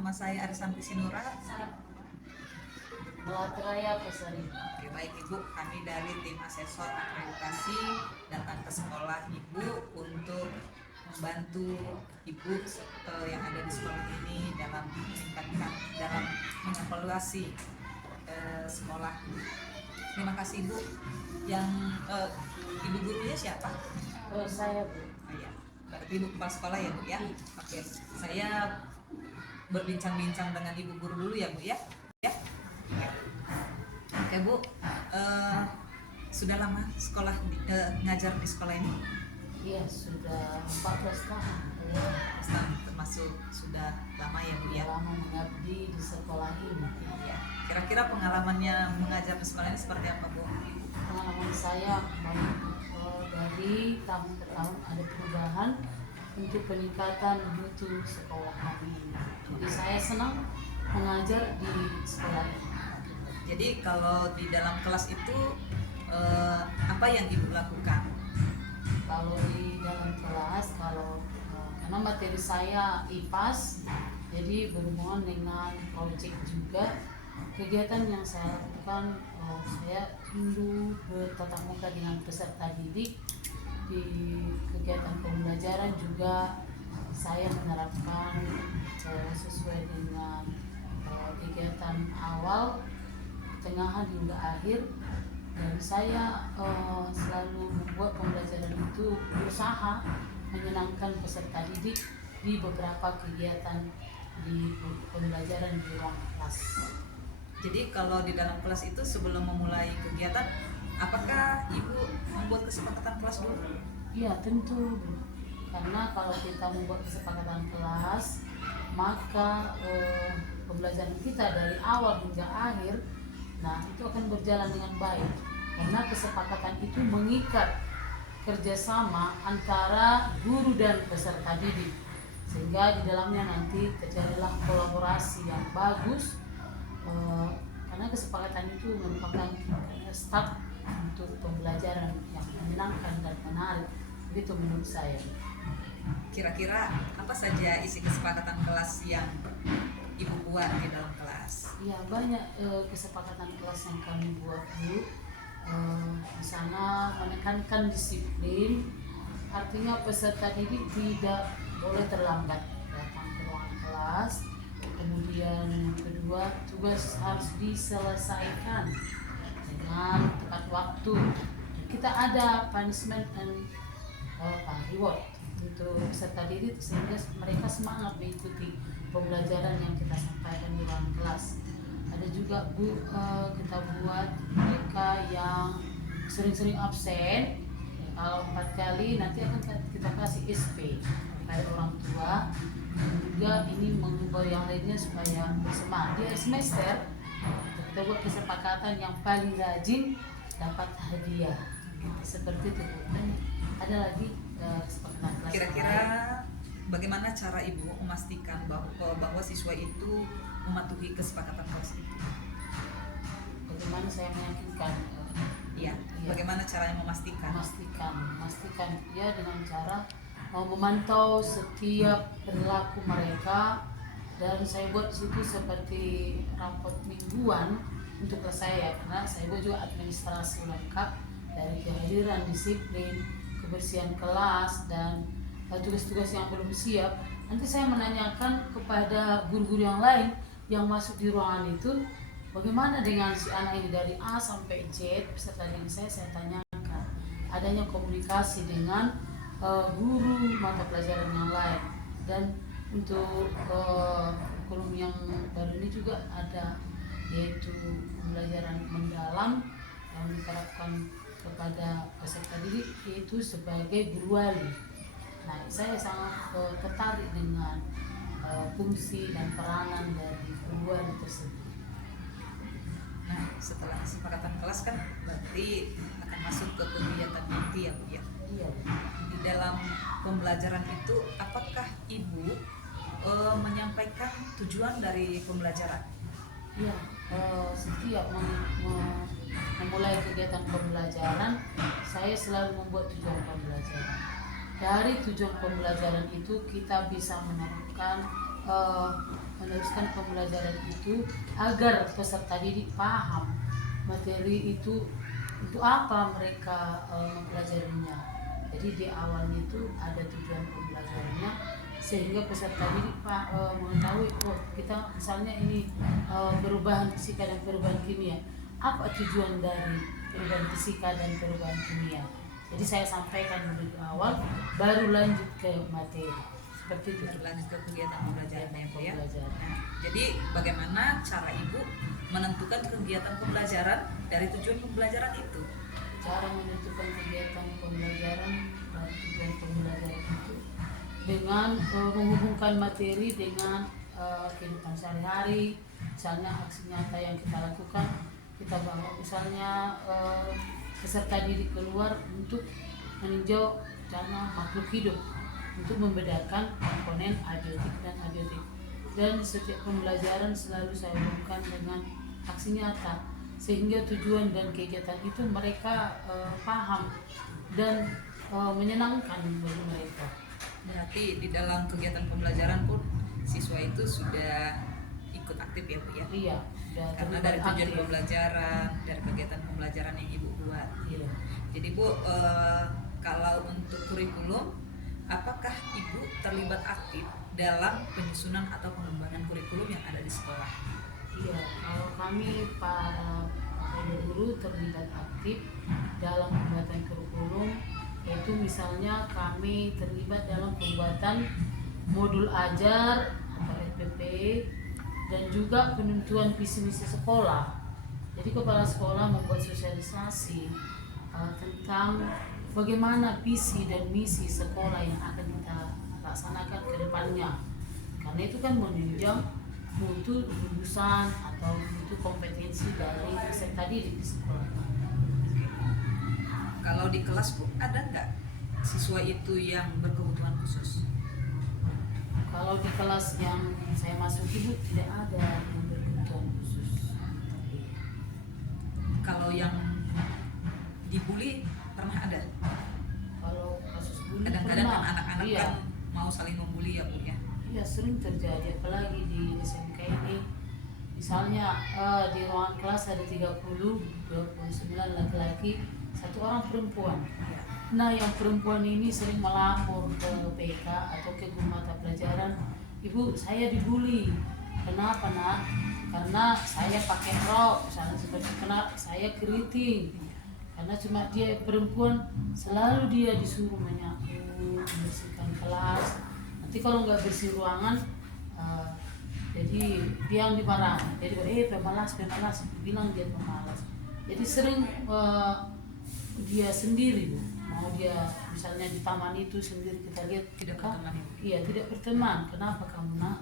nama saya Arisanti Sinura. Melati Raya Pesari. Oke, baik Ibu, kami dari tim asesor akreditasi datang ke sekolah Ibu untuk membantu Ibu yang ada di sekolah ini dalam meningkatkan, dalam mengevaluasi sekolah. Terima kasih Ibu. Yang Ibu gurunya siapa? Saya Bu. Oh, ya. Berarti Ibu kepala sekolah ya Bu ya? Oke, saya berbincang-bincang dengan Ibu guru dulu ya Bu ya? Ya. Oke Bu, sudah lama sekolah ngajar di sekolah ini? Iya, sudah 14 tahun. Termasuk sudah lama ya Bu ya? Lama mengabdi di sekolah ini. Iya. Kira-kira pengalamannya mengajar di sekolah ini seperti apa Bu? Pengalaman saya dari tahun ke tahun ada perubahan untuk peningkatan mutu sekolah kami ini. Jadi saya senang mengajar di sekolah ini. Jadi kalau di dalam kelas itu apa yang Ibu lakukan? Kalau di dalam kelas, karena materi saya IPAS, jadi berhubungan dengan proyek juga. Kegiatan yang saya lakukan, saya dulu bertatap muka dengan peserta didik. Di kegiatan pembelajaran juga saya menerapkan sesuai dengan kegiatan awal, tengahan hingga akhir. Dan saya selalu membuat pembelajaran itu berusaha menyenangkan peserta didik di beberapa kegiatan di pembelajaran di ruang kelas. Jadi kalau di dalam kelas itu sebelum memulai kegiatan, apakah Ibu membuat kesepakatan kelas dulu? Iya tentu, karena kalau kita membuat kesepakatan kelas, maka pembelajaran kita dari awal hingga akhir, nah itu akan berjalan dengan baik. Karena kesepakatan itu mengikat kerjasama antara guru dan peserta didik, sehingga di dalamnya nanti terjadilah kolaborasi yang bagus. Karena kesepakatan itu merupakan start untuk pembelajaran yang menyenangkan dan menarik, begitu menurut saya. Kira-kira apa saja isi kesepakatan kelas yang Ibu buat di dalam kelas? Ya banyak kesepakatan kelas yang kami buat dulu. Di sana menekankan disiplin, artinya peserta didik tidak boleh terlambat datang ke ruangan kelas. Kemudian yang kedua, tugas harus diselesaikan dengan tepat waktu. Kita ada punishment and reward untuk peserta didik sehingga mereka semangat mengikuti pembelajaran yang kita sampaikan di ruang kelas. Ada juga kita buat mereka yang sering-sering absen, kalau 4 kali nanti akan kita kasih SP kepada orang tua. Dan juga ini mengubah yang lainnya supaya bersemangat. Di akhir semester kita buat kesepakatan yang paling rajin dapat hadiah, seperti itu. Dan ada lagi kesepakatan kelas. Kira-kira bagaimana cara Ibu memastikan bahwa siswa itu mematuhi kesepakatan kelas itu? Bagaimana saya meyakinkan? Iya. Bagaimana caranya memastikan? Memastikan ya dengan cara memantau setiap perilaku mereka, dan saya buat situ seperti rapot mingguan untuk kelas saya, karena saya buat juga administrasi lengkap dari kehadiran, disiplin, kebersihan kelas, dan tugas-tugas yang belum siap. Nanti saya menanyakan kepada guru-guru yang lain yang masuk di ruangan itu, bagaimana dengan si anak ini dari A sampai Z, peserta didik saya tanyakan. Adanya komunikasi dengan guru mata pelajaran yang lain. Dan untuk kurikulum yang baru ini juga ada, yaitu pembelajaran mendalam yang diterapkan kepada peserta didik, yaitu sebagai guru wali. Nah, saya sangat tertarik dengan fungsi dan peranan dari guru wali tersebut. Nah, setelah kesepakatan kelas kan berarti akan masuk ke kegiatan inti ya Bu ya? Iya. Di dalam pembelajaran itu apakah Ibu menyampaikan tujuan dari pembelajaran? Iya, setiap memulai kegiatan pembelajaran, saya selalu membuat tujuan pembelajaran. Dari tujuan pembelajaran itu kita bisa menemukan meneruskan pembelajaran itu agar peserta didik paham materi itu untuk apa mereka mempelajarinya. Jadi di awalnya itu ada tujuan pembelajarannya sehingga peserta didik mengetahui kita misalnya ini perubahan fisika dan perubahan kimia, apa tujuan dari perubahan fisika dan perubahan kimia. Jadi saya sampaikan dulu di awal, baru lanjut ke materi. Seperti itu. Berlanjut ke kegiatan pembelajaran ya Bu ya. Pembelajaran. Jadi bagaimana cara Ibu menentukan kegiatan pembelajaran dari tujuan pembelajaran itu? Cara menentukan kegiatan pembelajaran dan tujuan pembelajaran itu dengan menghubungkan materi dengan kehidupan sehari-hari. Misalnya aksi nyata yang kita lakukan, kita bawa misalnya peserta didik keluar untuk meninjau bencana makhluk hidup untuk membedakan komponen abiotik dan abiotik. Dan setiap pembelajaran selalu saya hubungkan dengan aksi nyata sehingga tujuan dan kegiatan itu mereka paham dan menyenangkan bagi mereka. Berarti di dalam kegiatan pembelajaran pun siswa itu sudah ikut aktif ya Bu ya? Iya. Karena dari tujuan pembelajaran, dari kegiatan pembelajaran yang Ibu buat. Iya. Jadi Bu, kalau untuk kurikulum, apakah Ibu terlibat aktif dalam penyusunan atau pengembangan kurikulum yang ada di sekolah? Iya, kalau kami para guru terlibat aktif dalam pembuatan kurikulum, yaitu misalnya kami terlibat dalam pembuatan modul ajar atau SPP dan juga penentuan visi misi sekolah. Jadi kepala sekolah membuat sosialisasi tentang bagaimana visi dan misi sekolah yang akan kita laksanakan ke depannya. Karena itu kan menunjang mutu lulusan atau mutu kompetensi dari peserta didik di sekolah. Kalau di kelas Bu, ada nggak siswa itu yang berkebutuhan khusus? Kalau di kelas yang saya masuki Bu, tidak ada yang berkebutuhan khusus. Kalau yang dibully pernah ada? Kalau kasus bully Kadang-kadang kan pernah. anak-anak Iya. kan mau saling membuli ya Bu ya? Iya, sering terjadi, apalagi di SMK ini. Misalnya di ruangan kelas ada 29 laki-laki, 1 orang perempuan. Iya. Nah, yang perempuan ini sering melapor ke PK atau ke guru mata pelajaran, "Ibu, saya dibully." Kenapa, Nak? Karena saya pakai rok, misalnya seperti kena saya keriting. Karena cuma dia perempuan, selalu dia disuruh menyapu, membersihkan kelas. Nanti kalau nggak bersih ruangan, jadi dia yang dimarahin. Jadi pemalas, bilang dia pemalas. Jadi sering dia sendiri, Bu. Mau dia misalnya di taman itu sendiri kita lihat Tidak berteman ya Bu? Iya, tidak berteman. Kenapa kamu, Nak?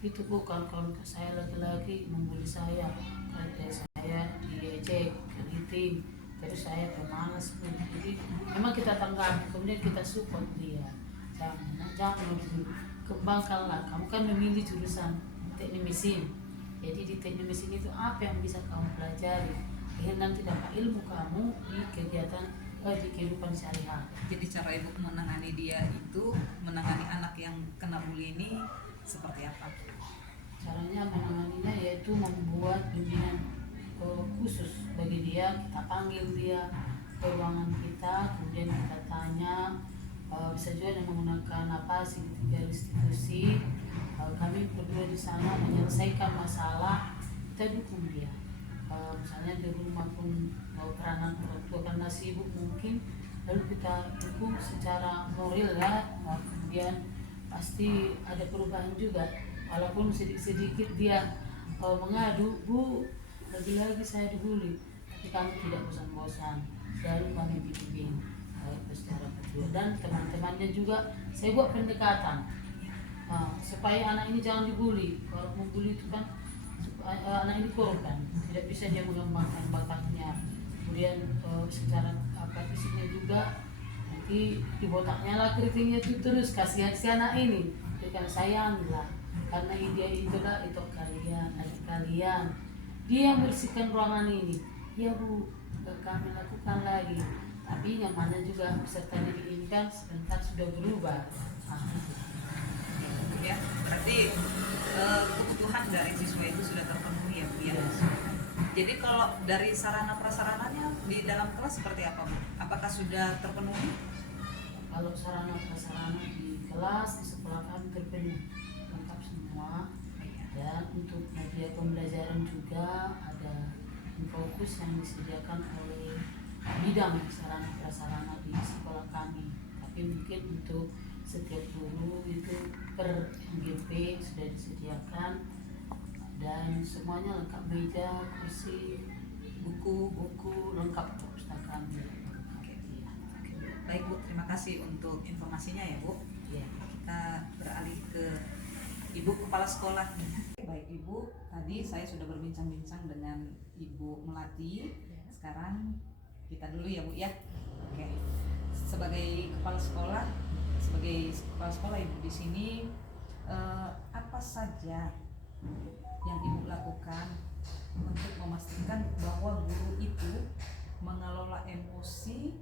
Itu bukan kalau saya laki-laki membuli saya, kayak saya diejek, keriting, terus saya pemalas. Jadi memang kita tanggapi, kemudian kita support dia. Jangan dulu, kembangkanlah. Kamu kan memilih jurusan teknik mesin. Jadi di teknik mesin itu apa yang bisa kamu pelajari? Nanti dapat ilmu kamu di kegiatan di kehidupan sehari-hari. Jadi cara Ibu menangani dia itu, menangani anak yang kena bully ini seperti apa? Caranya menanganinya yaitu membuat bimbingan khusus bagi dia. Kita panggil dia ke ruangan kita, kemudian kita tanya, bisa juga dengan menggunakan segitiga restitusi. Kami berdua di sana menyelesaikan masalah, kita dukung dia. Misalnya di rumah pun peranan orang tua karena sibuk mungkin, lalu kita dukung secara moral ya. Kemudian pasti ada perubahan juga, walaupun sedikit-sedikit dia mengadu, "Bu, lagi-lagi saya dibully," tapi kami tidak bosan-bosan, selalu kami bimbing secara berdua. Dan teman-temannya juga saya buat pendekatan supaya anak ini jangan dibully. Kalau membuli itu kan anak ini korban, tidak bisa dia mengembangkan bakatnya. Kemudian secara fisiknya juga nanti di botaknya lah keritingnya itu, terus kasihan si anak ini, berikan sayanglah karena dia itulah itu kalian, adik kalian. Dia bersihkan ruangan ini, ya Bu, kami lakukan lagi. Tapi yang mana juga peserta didik ini kan sebentar sudah berubah. Ya, berarti dari sarana prasarananya di dalam kelas seperti apa, Bu? Apakah sudah terpenuhi? Kalau sarana prasarana di kelas di sekolah kami terpenuhi lengkap semua. Dan untuk media pembelajaran juga ada fokus yang disediakan oleh bidang sarana prasarana di sekolah kami. Tapi mungkin untuk setiap guru itu per MGP sudah disediakan dan semuanya lengkap, meja, kursi, buku lengkap perpustakaan. Oke. Baik Bu, terima kasih untuk informasinya ya Bu. Ya. Kita beralih ke Ibu Kepala Sekolah. Baik Ibu, tadi saya sudah berbincang-bincang dengan Ibu Melati. Sekarang kita dulu ya Bu ya. Oke. Sebagai kepala sekolah Ibu di sini apa saja yang Ibu lakukan untuk memastikan bahwa guru itu mengelola emosi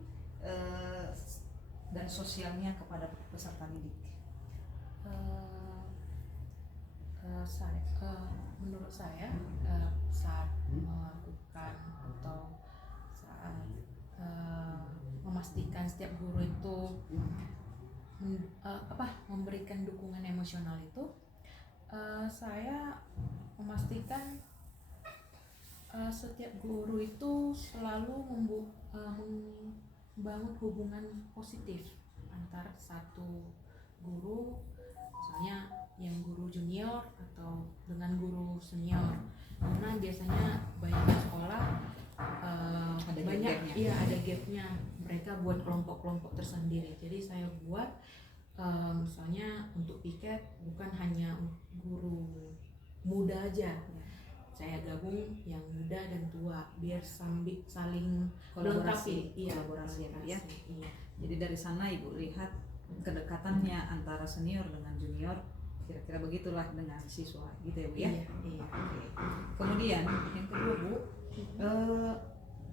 dan sosialnya kepada peserta didik? Menurut saya saat melakukan atau saat memastikan setiap guru itu memberikan dukungan emosional itu, saya memastikan setiap guru itu selalu membangun hubungan positif antar satu guru, misalnya yang guru junior atau dengan guru senior, karena biasanya banyak sekolah Ada banyak gap-nya. iya ada gapnya, mereka buat kelompok-kelompok tersendiri. Jadi saya buat misalnya untuk piket bukan hanya guru muda aja, saya gabung yang muda dan tua biar saling melengkapi. Kolaborasi ya Bu ya. Iya. Jadi dari sana Ibu lihat kedekatannya antara senior dengan junior, kira-kira begitulah dengan siswa gitu ya Bu ya. Iya. Oke. Kemudian yang kedua Bu,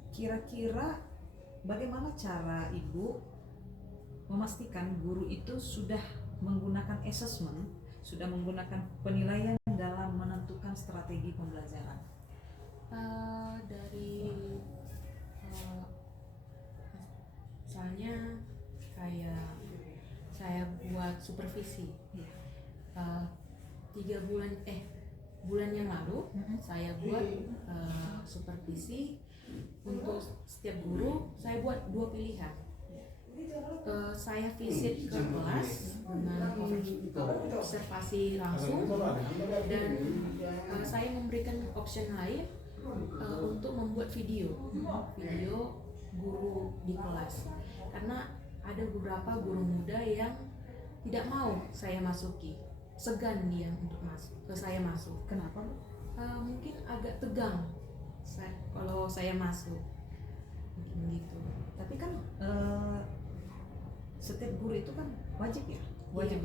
kira-kira bagaimana cara Ibu memastikan guru itu sudah menggunakan assessment, sudah menggunakan penilaian dalam menentukan strategi pembelajaran? Dari misalnya kayak saya buat supervisi. Iya. 3 bulan yang lalu saya buat supervisi untuk setiap guru. Saya buat 2 pilihan. Saya visit ke kelas dengan observasi langsung, dan saya memberikan option lain untuk membuat video guru di kelas, karena ada beberapa guru muda yang tidak mau saya masuki, segan dia untuk saya masuk. Kenapa Bu? Mungkin agak tegang kalau saya masuk, mungkin gitu. Tapi kan setiap guru itu kan wajib Iya,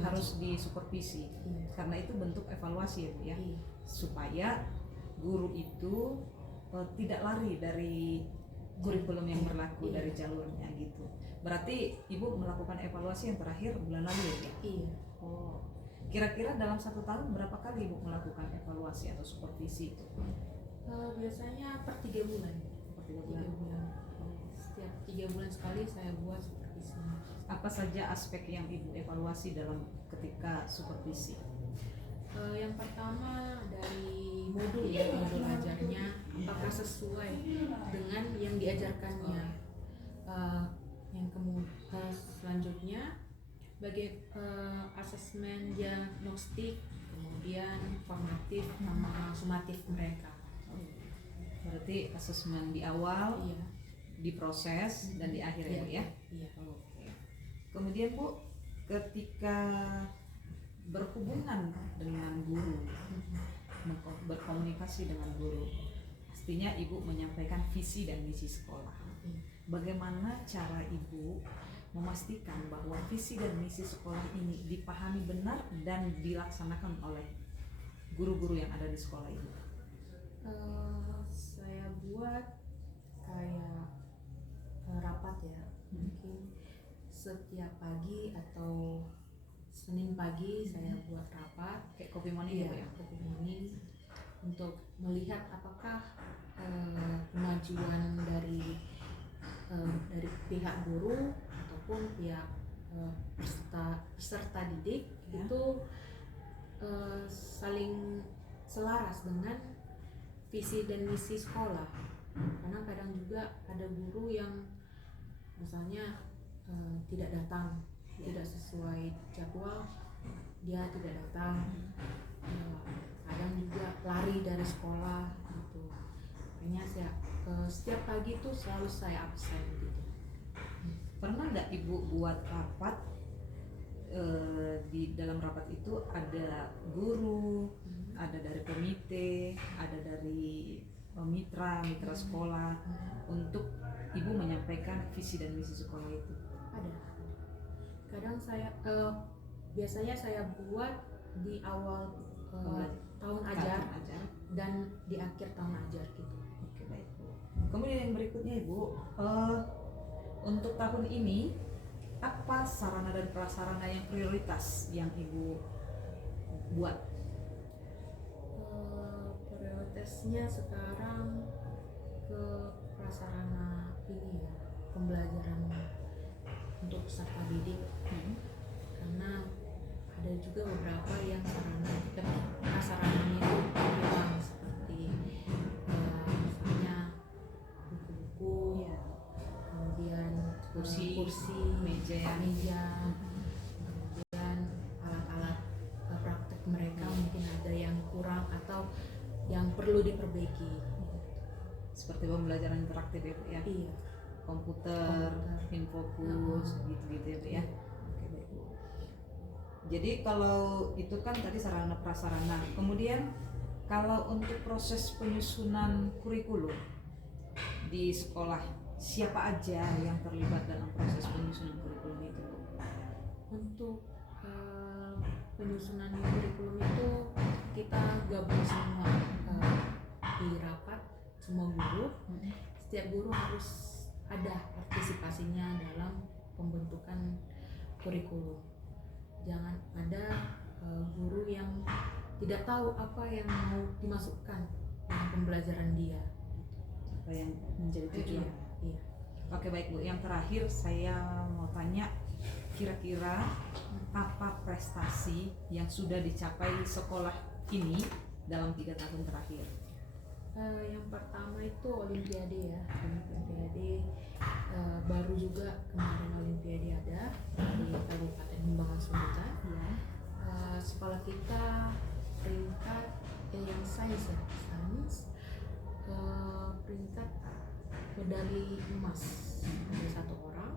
harus disupervisi, Iya. karena itu bentuk evaluasi ya Bu ya, Iya. supaya guru itu tidak lari dari kurikulum yang berlaku, Iya. dari jalurnya gitu. Berarti Ibu melakukan evaluasi yang terakhir bulan lalu ya Bu? Iya. Oh, kira-kira dalam 1 tahun berapa kali Ibu melakukan evaluasi atau supervisi itu? Biasanya per 3 bulan. Per 3 3 bulan. bulan. Setiap 3 bulan sekali saya buat supervisi. Apa saja aspek yang Ibu evaluasi dalam ketika supervisi? Yang pertama dari modul ajarnya, apakah sesuai dengan yang diajarkannya. Yang kemudian selanjutnya asesmen diagnostik, kemudian formatif sama sumatif mereka. Berarti asesmen di awal, Iya. di proses, dan di akhir ya Bu ya? Iya. Oke. Kemudian Bu, ketika berhubungan dengan guru, berkomunikasi dengan guru, pastinya Ibu menyampaikan visi dan misi sekolah. Bagaimana cara Ibu memastikan bahwa visi dan misi sekolah ini dipahami benar dan dilaksanakan oleh guru-guru yang ada di sekolah ini? Saya buat kayak rapat ya, mungkin setiap pagi atau Senin pagi saya buat rapat Kayak kopi morning gitu ya? kopi morning. untuk melihat apakah kemajuan dari pihak guru ataupun pihak peserta didik Ya. itu saling selaras dengan visi dan misi sekolah. Karena kadang juga ada guru yang misalnya tidak datang, tidak sesuai jadwal, dia tidak datang. Kadang juga lari dari sekolah gitu. Makanya setiap pagi tuh selalu saya absen gitu. Pernah nggak Ibu buat rapat, di dalam rapat itu ada guru, ada dari komite, ada dari mitra sekolah, untuk Ibu menyampaikan visi dan misi sekolah itu? Ada. Kadang biasanya saya buat di awal tahun ajar dan di akhir tahun ajar gitu. Oke, baik Bu. Kemudian yang berikutnya Ibu, untuk tahun ini apa sarana dan prasarana yang prioritas yang Ibu buat? Prioritasnya sekarang ke prasarana ini ya, pembelajaran untuk peserta didik. Karena ada juga beberapa yang prasarananya itu kurang, seperti misalnya buku-buku, Ya. kemudian kursi, meja. kemudian alat-alat praktek mereka mungkin ada yang kurang atau yang perlu diperbaiki. Seperti pembelajaran interaktif ya Bu ya? Iya. Komputer. Infokus, gitu-gitu ya Bu ya? Oke, baik Bu. Jadi kalau itu kan tadi sarana prasarana. Kemudian kalau untuk proses penyusunan kurikulum di sekolah, siapa aja yang terlibat dalam proses penyusunan kurikulum itu Bu? Untuk penyusunan kurikulum itu kita gabung semua di rapat, semua guru. Setiap guru harus ada partisipasinya dalam pembentukan kurikulum. Jangan ada guru yang tidak tahu apa yang mau dimasukkan dalam pembelajaran dia. Apa yang menjadi tujuan? Iya. Oke, baik Bu. Yang terakhir saya mau tanya, kira-kira apa prestasi yang sudah dicapai sekolah ini dalam 3 tahun terakhir? Yang pertama itu Olimpiade ya. Olimpiade baru juga kemarin Olimpiade ada di Kabupaten Humbangan Sundutan. Ya. Sekolah kita peringkat yang sains peringkat medali emas ada 1 orang.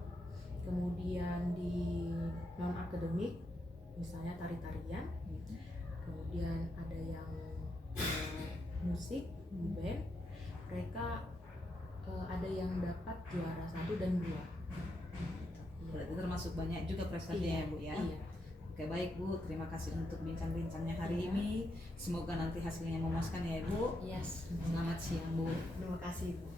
Kemudian di non akademik misalnya tari-tarian, kemudian ada yang musik band, mereka ada yang dapat juara 1 dan 2. Berarti termasuk banyak juga prestasinya ya Bu ya? Iya. Oke, baik Bu, terima kasih untuk bincang-bincangnya hari Iya. ini. Semoga nanti hasilnya memuaskan ya Bu. Yes. Selamat siang Bu. Terima kasih Bu.